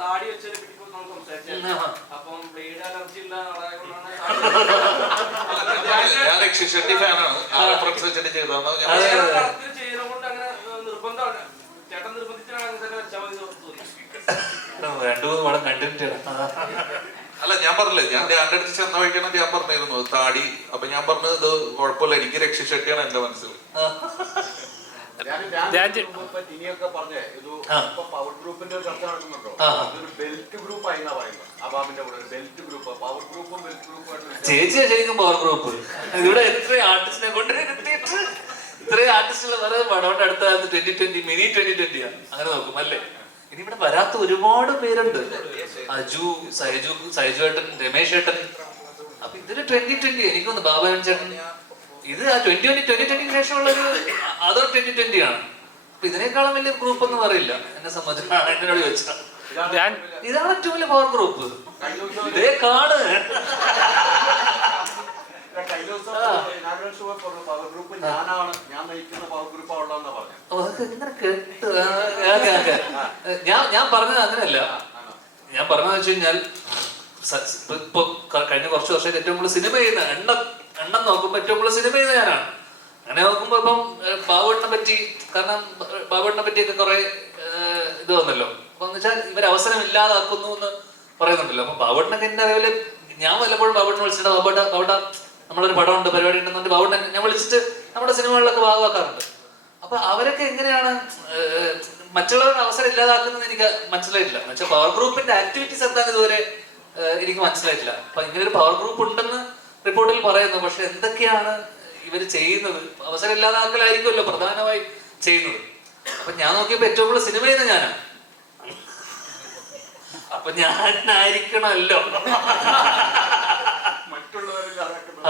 താടി നമ്മൾ അപ്പം ബ്ലേഡ് അലർജി ഉള്ള ഞാൻ- ഫാനാണ്. ആ റെഫറൻസ് വെച്ചിട്ട് ചെയ്തതാണ് ഞാൻ ചെയ്തതുകൊണ്ട് അങ്ങനെ ഏഹ്, നിർബന്ധമാണ്. ചേട്ടൻ നിർബന്ധിച്ചാണ് അങ്ങനെ തന്നെ വെച്ചാൽ മതി എന്ന് രണ്ടു മൂന്ന് പടം കണ്ടിട്ട് അല്ല ഞാൻ പറഞ്ഞില്ലേ ഞാൻ ധ്യാന്റെ അടുത്ത് ചെന്ന വഴിക്കാണ് ഞാൻ പറഞ്ഞിരുന്നു. താടി. അപ്പൊ ഞാൻ പറഞ്ഞത് ഇത് കുഴപ്പമില്ല എനിക്ക് രക്ഷി ഷെട്ടിയാണ് എന്റെ മനസ്സിൽ ചേച്ചിയാ ശരിക്കും പവർ ഗ്രൂപ്പ് ഇവിടെ എത്ര ആർട്ടിസ്റ്റിനെ കൊണ്ട് ഇത്രയും ആർട്ടിസ്റ്റുകൾ വേറെ പടം അടുത്ത കാലത്ത് ട്വന്റി ട്വന്റി മിനി ട്വന്റി ട്വന്റിയാ അങ്ങനെ നോക്കും അല്ലേ? ഇനി ഇവിടെ വരാത്ത ഒരുപാട് പേരുണ്ട്. അജു സൈജു സൈജു ഏട്ടൻ രമേശ് ഏട്ടൻ. അപ്പൊ ഇതൊരു ട്വന്റി ട്വന്റി എനിക്കൊന്ന് ബാബാൻ ചേട്ടൻ ഇത് ആ ട്വന്റി ട്വന്റി ട്വന്റി ട്വന്റിക്ക് ശേഷമുള്ള ഒരു അതർ ട്വന്റി ട്വന്റി ആണ്. അപ്പൊ ഇതിനേക്കാളും വലിയ ഗ്രൂപ്പ് ഒന്നും അറിയില്ല. എന്നെ സംബന്ധിച്ചാണ് എന്നോട് ചോദിച്ചാൽ ഞാൻ ഇതാണ് ഏറ്റവും വലിയ പവർ ഗ്രൂപ്പ് ഇതേ കാട്. ഞാൻ. ഞാൻ പറഞ്ഞത് അങ്ങനെയല്ല. ഞാൻ പറഞ്ഞതെന്ന് വെച്ച് കഴിഞ്ഞാൽ ഇപ്പൊ- കഴിഞ്ഞ കുറച്ച് വർഷമായിട്ട് ഏറ്റവും കൂടുതൽ സിനിമ ചെയ്യുന്ന എണ്ണം എണ്ണം നോക്കുമ്പോൾ ഏറ്റവും കൂടുതൽ സിനിമ ചെയ്യുന്ന ഞാനാണ് അങ്ങനെ നോക്കുമ്പോ ഇപ്പം ബാബുവേട്ടനെ പറ്റി കാരണം ബാബുവേട്ടനെ പറ്റിയൊക്കെ കുറെ ഇത് വന്നല്ലോ. അപ്പൊ വെച്ചാൽ ഇവർ അവസരം ഇല്ലാതാക്കുന്നു എന്ന് പറയുന്നുണ്ടല്ലോ. അപ്പൊ ബാബുട്ടനൊക്കെ എന്റെ അറിവിൽ ഞാൻ വല്ലപ്പോഴും ബാബുവേട്ടനെ വിളിച്ചിട്ട് ബാബുട്ട ബാബുട്ട നമ്മളൊരു പടം ഉണ്ട് പരിപാടി ഉണ്ടെന്നുണ്ട് ബാബുട്ടൻ ഞാൻ വിളിച്ചിട്ട് നമ്മുടെ സിനിമകളിലൊക്കെ ഭാഗമാക്കാറുണ്ട്. അപ്പൊ അവരൊക്കെ എങ്ങനെയാണ് മറ്റുള്ളവരുടെ അവസരം ഇല്ലാതാക്കുന്നത് എനിക്ക് മനസ്സിലായിട്ടില്ല. എന്നുവെച്ചാൽ പവർ ഗ്രൂപ്പിന്റെ ആക്ടിവിറ്റീസ് എന്താണെന്ന് ഇതുവരെ എനിക്ക് മനസ്സിലായിട്ടില്ല. അപ്പൊ ഇങ്ങനെ ഒരു പവർ ഗ്രൂപ്പ് ഉണ്ടെന്ന് റിപ്പോർട്ടിൽ പറയുന്നത് പക്ഷെ എന്തൊക്കെയാണ് ഇവർ ചെയ്യുന്നത്? അവസരം ഇല്ലാതാക്കലായിരിക്കുമല്ലോ പ്രധാനമായി ചെയ്യുന്നത്. അപ്പൊ ഞാൻ നോക്കിയപ്പോ ഏറ്റവും കൂടുതൽ സിനിമ ചെയ്യുന്ന ഞാനാണ് അപ്പൊ ഞാനായിരിക്കണമല്ലോ.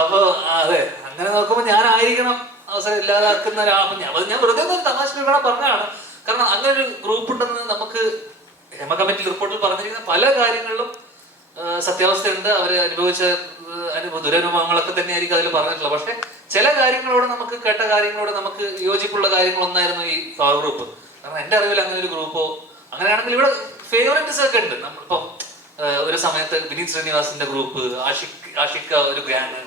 അപ്പൊ അതെ അങ്ങനെ നോക്കുമ്പോ ഞാനായിരിക്കണം അവസരം ഇല്ലാതാക്കുന്ന ഒരാ അപ്പൊ ഞാൻ ഞാൻ വെറുതെ തമാശ ഇവിടെ പറഞ്ഞതാണ്. കാരണം അങ്ങനെ ഒരു ഗ്രൂപ്പ് ഉണ്ടെന്ന് നമുക്ക് ഹേമ കമ്മിറ്റി റിപ്പോർട്ടിൽ പറഞ്ഞിരിക്കുന്ന പല കാര്യങ്ങളിലും സത്യാവസ്ഥയുണ്ട്. അവർ അനുഭവിച്ച അനുഭവ ദുരനുഭവങ്ങളൊക്കെ തന്നെയായിരിക്കും അതിൽ പറഞ്ഞിട്ടുള്ളത്. പക്ഷെ ചില കാര്യങ്ങളോട് നമുക്ക് കേട്ട കാര്യങ്ങളോട് നമുക്ക് യോജിപ്പുള്ള കാര്യങ്ങളൊന്നായിരുന്നു ഈ ഫാർ ഗ്രൂപ്പ് കാരണം എന്റെ അറിവിൽ അങ്ങനെ ഒരു ഗ്രൂപ്പോ അങ്ങനെയാണെങ്കിൽ ഇവിടെ ഫേവറേറ്റ്സ് ഒക്കെ ഉണ്ട്. നമ്മളിപ്പം ഒരു സമയത്ത് വിനീത് ശ്രീനിവാസിന്റെ ഗ്രൂപ്പ് ആഷിക് ആഷിക്ക ഒരു ഗ്യാങ്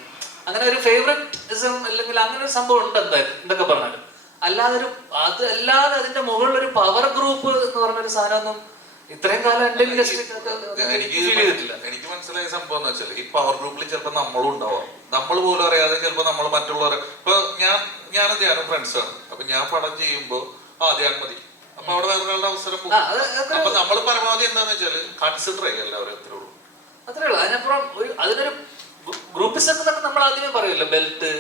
അങ്ങനെ ഒരു ഫേവറേറ്റിസം അല്ലെങ്കിൽ അങ്ങനെ ഒരു സംഭവം ഉണ്ട് എന്തായാലും എന്തൊക്കെ പറഞ്ഞാലും. അല്ലാതെ ഒരു അത് അല്ലാതെ അതിന്റെ മുകളിൽ ഒരു പവർ ഗ്രൂപ്പ് എന്ന് പറഞ്ഞൊരു സാധനമൊന്നും ഇത്രയും കാലം എന്റെ എനിക്ക് ഫീൽ ചെയ്തിട്ടില്ല. എനിക്ക് മനസ്സിലായ സംഭവം എന്ന് വെച്ചാൽ ഈ പവർ ഗ്രൂപ്പിൽ ചിലപ്പോൾ നമ്മളും ഉണ്ടാവാം. നമ്മൾ പോലും അറിയാതെ ചിലപ്പോൾ നമ്മൾ മറ്റുള്ളവരെ ഇപ്പൊ ഞാൻ ഞാനും ധ്യാനം ഫ്രണ്ട്സാണ് അപ്പൊ ഞാൻ പടം ചെയ്യുമ്പോൾ ആ ധ്യാൻ മതി. അപ്പൊ അവിടെ വേറെ ഒരാളുടെ അവസരം പോകും. അപ്പൊ നമ്മൾ പരമാവധി എന്താന്ന് വെച്ചാൽ കൺസിഡർ ചെയ്യുക എല്ലാവരും അത്രേ ഉള്ളൂ. അത്രേ ഉള്ളൂ. അതിനപ്പുറം ഒരു അതിനൊരു ഗ്രൂപ്പിസ് തന്നെ നമ്മൾ ആദ്യമേ പറയില്ല? Belt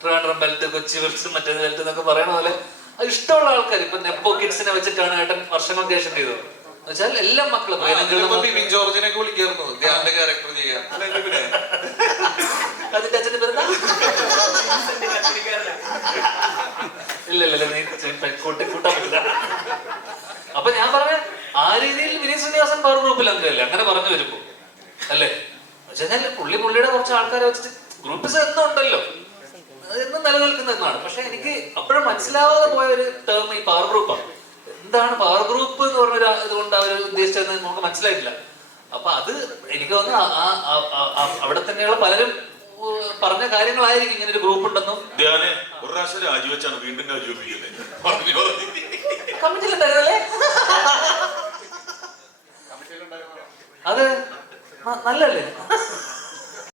Trivandrum belt Kochi belt മറ്റേ ബെൽറ്റ് എന്നൊക്കെ പറയണ പോലെ. ഇഷ്ടമുള്ള ആൾക്കാർ ഇപ്പൊ നെപ്പോ കിഡ്സിനെ വെച്ചിട്ടാണ് ഏട്ടൻ വർഷങ്ങൾ ശേഷം ചെയ്തത് വെച്ചാൽ എല്ലാ മക്കളും ബിബിൻ ജോർജിനൊക്കെ വിളിക്കായിരുന്നു ധ്യാന്റെ ക്യാരക്ടർ ചെയ്യാൻ? അതിന്റെ അച്ഛന്റെ പേരെന്താ? ഇല്ല ഇല്ല നീ കൂട്ടി കൂട്ടാൻ പറ്റില്ല. അപ്പൊ ഞാൻ പറഞ്ഞ ആ രീതിയിൽ വിനീത് ശ്രീനിവാസൻ പവർ ഗ്രൂപ്പിൽ അംഗമല്ലേ അങ്ങനെ പറഞ്ഞു വരുമ്പോ. അല്ലേ? വെച്ചാൽ പുള്ളി പുള്ളിയുടെ കുറച്ച് ആൾക്കാരെ വെച്ചിട്ട് ഗ്രൂപ്പിസ് എന്നും ഉണ്ടല്ലോ. എന്നും നിലനിൽക്കുന്ന എന്നാണ് പക്ഷെ എനിക്ക് അപ്പോഴും മനസ്സിലാവാതെ പോയ ഒരു ടേം ഈ പവർ ഗ്രൂപ്പാണ് എന്താണ് പവർ ഗ്രൂപ്പ് എന്ന് പറഞ്ഞ ഇതുകൊണ്ട് അവർ ഉദ്ദേശിച്ചതെന്ന് നമുക്ക് മനസ്സിലായിട്ടില്ല. അപ്പൊ അത് എനിക്ക് തോന്നുന്നു അവിടെ തന്നെയുള്ള പലരും പറഞ്ഞ കാര്യങ്ങളായിരിക്കും ഇങ്ങനെ ഒരു ഗ്രൂപ്പ് ഉണ്ടെന്നും. ധ്യാനെ ഒരു പ്രാവശ്യം രാജിവെച്ചാണ് വീണ്ടും രാജിവെപ്പിക്കുന്നത് അത് നല്ലല്ലേ